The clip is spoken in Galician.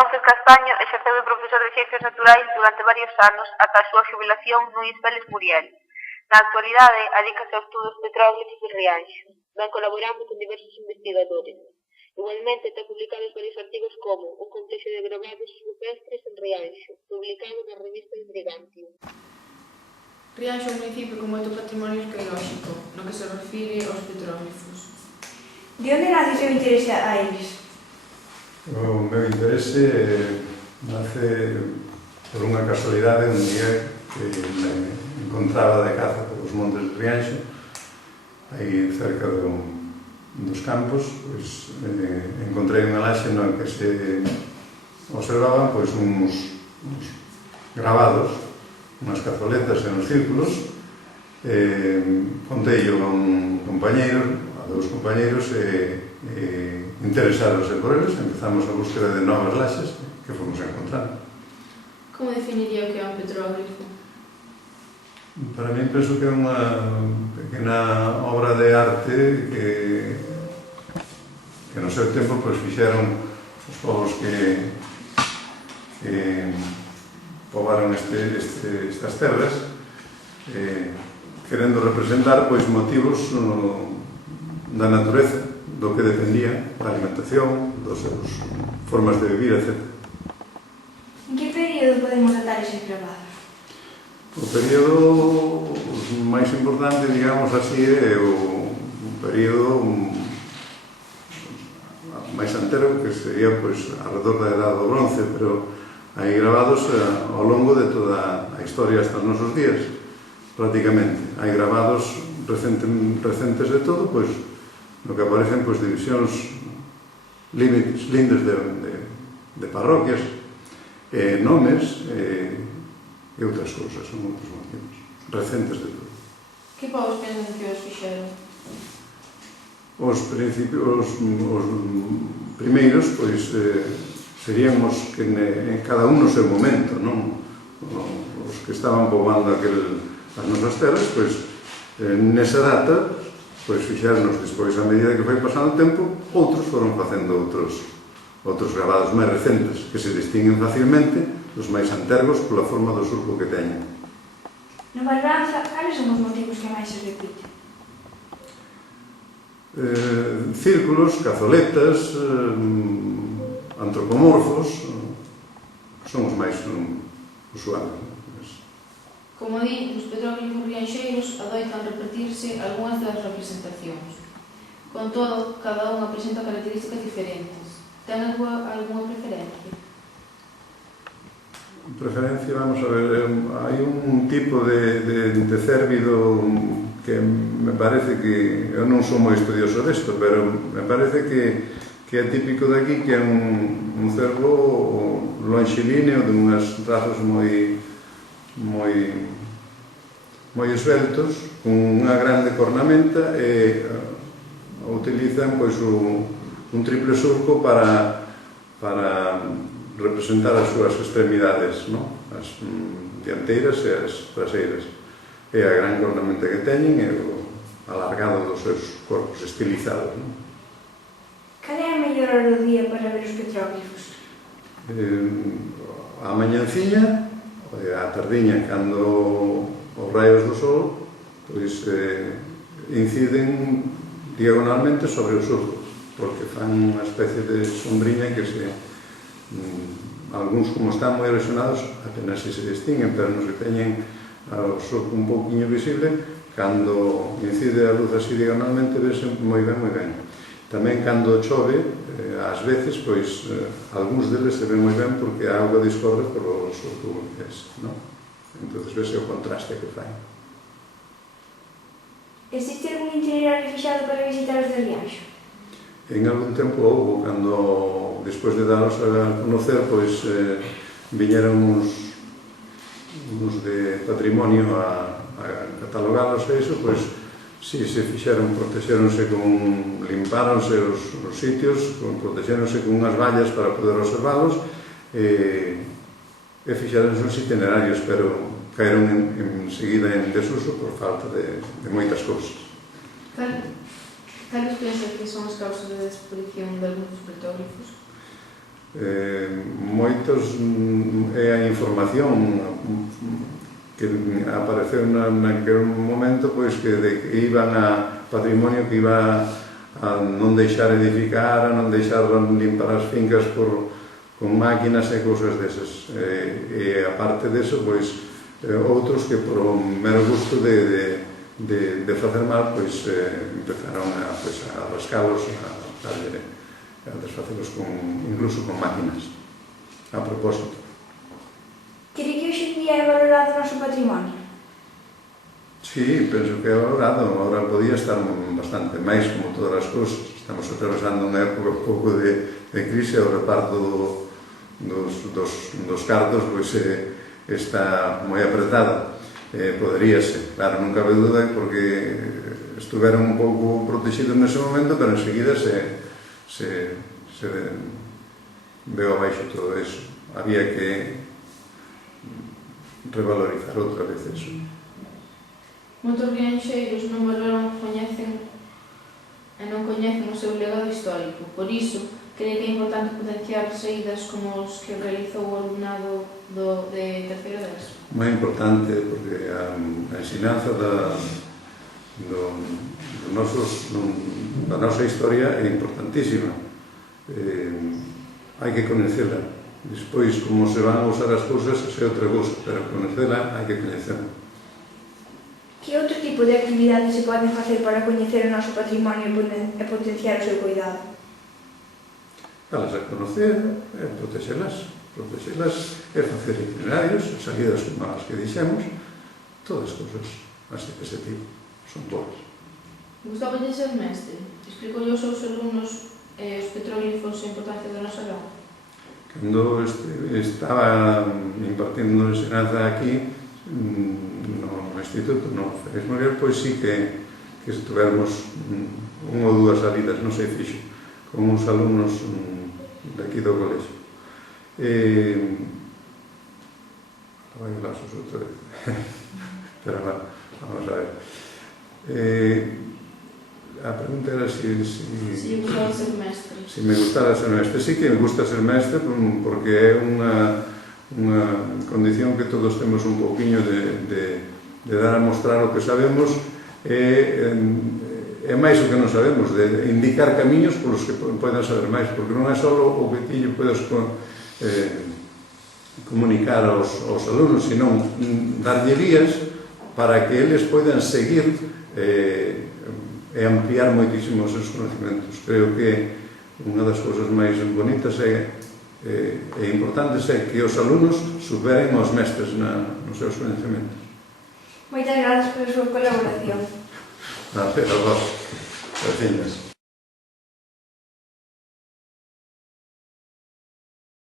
González Castaño exerceu de profesor de Ciencias Naturais durante varios anos ata a súa xubilación no ISPELES Muriel. Na actualidade, adícase aos estudos petróglifos de Rianxo. Ven colaborando con diversos investigadores. Igualmente, está publicados varios artigos como Un complexo de gravados rupestres en Rianxo, publicado na revista Intrigantium. Rianxo é un municipio con moito patrimonio arqueolóxico, no que se refire aos petróglifos. De onde nace o seu interese a eles? O meu interese nace por unha casualidade un día que me encontraba de caza pelos montes de Rianxo, aí cerca dos campos, pois encontrei unha laxe no que se observaban pois uns gravados, unhas cazoletas e uns círculos. Conteillo a un compañeiro, a dous compañeiros, interesáronse por eles, empezamos a búsqueda de novas laxes que fomos encontrando. Como definiría o que é un petróglifo? Para mí penso que é unha pequena obra de arte que no seu tempo pois, fixeron os povos que poboaron estas terras, querendo representar pois, motivos da natureza, do que dependía, da alimentación, das seus formas de vivir, etc. En que período podemos datar eses gravados? O período máis importante, digamos así, é o período máis anterior, que sería pois, alrededor da Edade do Bronce, pero hai gravados ao longo de toda a historia hasta os nosos días, prácticamente. Hai gravados recentes de todo, pois, no que aparecen pois, divisións lindes de parroquias, nomes e outras cousas, son outros motivos, recentes de todo. Que povos pensan que os fixeron? Os primeiros, pois, serían os que cada un no seu momento, non? Os que estaban poboando as nosas terras, pois, nesa data, pois fixéronos despois, a medida que foi pasando o tempo, outros foron facendo outros gravados máis recentes, que se distinguen facilmente dos máis antergos pola forma do surco que teñen. No Valranza, cales son os motivos que máis se repiten? Círculos, cazoletas, antropomorfos, son os máis usuales. Como di, nos petróglifos rianxeiros adoitan repetirse algunhas das representacións. Con todo, cada unha presenta características diferentes. Ten algunha preferencia? Preferencia, vamos a ver, hai un tipo de cérvido que me parece que, eu non sou moi estudioso desto, pero me parece que é típico de aquí, que é un cervo lonxilíneo, de unhas trazos moi esveltos, con unha grande cornamenta, e utilizan pois, un triple surco para representar as súas extremidades, as dianteiras e as traseiras. E a gran cornamenta que teñen e o alargado dos seus corpos estilizados. Cal é a mellor hora do día para ver os petróglifos? A mañanciña, a tardiña, cando os raios do sol pois, inciden diagonalmente sobre o surco, porque fan unha especie de sombriña que algúns, como están moi erosionados, apenas se distinguen, pero nos que teñen o surco un pouquinho visible, cando incide a luz así diagonalmente, vese moi ben, moi ben. Tamén cando chove, ás veces, pois, algúns deles se ven moi ben porque a auga discorre polo surco ese, non? Entón, vese o contraste que fai. Existe algún itinerario fixado para visitar os de Rianxo? En algún tempo houve, cando, despois de daros a conocer, pois, viñeron uns de patrimonio a catalogalos e iso, pois, si se fixeron, protexéronse limpáronse os sitios, protexéronse con unhas vallas para poder observalos, e fixéronse uns itinerarios, pero caeron enseguida en desuso por falta de moitas cousas. Cales pensa que son as causas de desaparición de algúns petróglifos? Moitos é a información que apareceu naquele momento, pois que iban a patrimonio que iba a non deixar edificar, a non deixar limpar as fincas con máquinas e cousas desas. E aparte deso, pois outros que por o mero gusto de facer mal, pois empezaron a rascalos, a desfacelos incluso con máquinas, a propósito. Quere que hoxe en día é valorado o noso patrimonio? Sí, penso que é valorado. Agora podía estar bastante máis, como todas as cousas. Estamos atravesando unha época un pouco de crise, o reparto dos cartos pois está moi apretado. Poderíase, claro, non cabe dúda, porque estuveron un pouco protegidos nese momento, pero enseguida se veo abaixo todo eso. Había que revalorizar outra vez eso. Moitos rianxeiros non valoran, non coñecen o seu legado histórico. Por iso, cree que é importante potenciar saídas como os que realizou o alumnado de terceiro ESO. Moi importante, porque a ensinanza da nosa historia é importantísima. Hai que coñecela. Despois, como se van a usar as cousas, é outra cousa, pero coñecela hai que coñecela. Que outro tipo de actividades se poden facer para coñecer o noso patrimonio e potenciar o seu cuidado? Dalas a conocer, protexelas e facer itinerarios, salidas como as que dixemos, todas as cousas así dese tipo, son todas. Gustaba de ser mestre? Explicoulle aos seus alumnos os petróglifos e a importancia da nosa lengua? Cando estaba impartindo ensinanza aquí, no instituto, no Félix Muriel, pois sí que estuvéramos unha ou dúas salidas, non sei fixo, con uns alumnos daqui do colexio. Vai lasos outra vez. Pero vamos a ver. A pregunta era si gustaba ser mestre. Si me gustara ser mestre. Sí que me gusta ser mestre porque é unha condición que todos temos un pouquiño de dar a mostrar o que sabemos e máis o que non sabemos, de indicar camiños polos que poden saber máis, porque non é só o que ti podes comunicar aos alumnos, senón darlle vías para que eles poidan seguir e ampliar moitísimo os seus conhecimentos. Creo que unha das cousas máis bonitas e importantes é que os alumnos superen os mestres nos seus conhecimentos. Moitas grazas pola súa colaboración. A vos, gracias.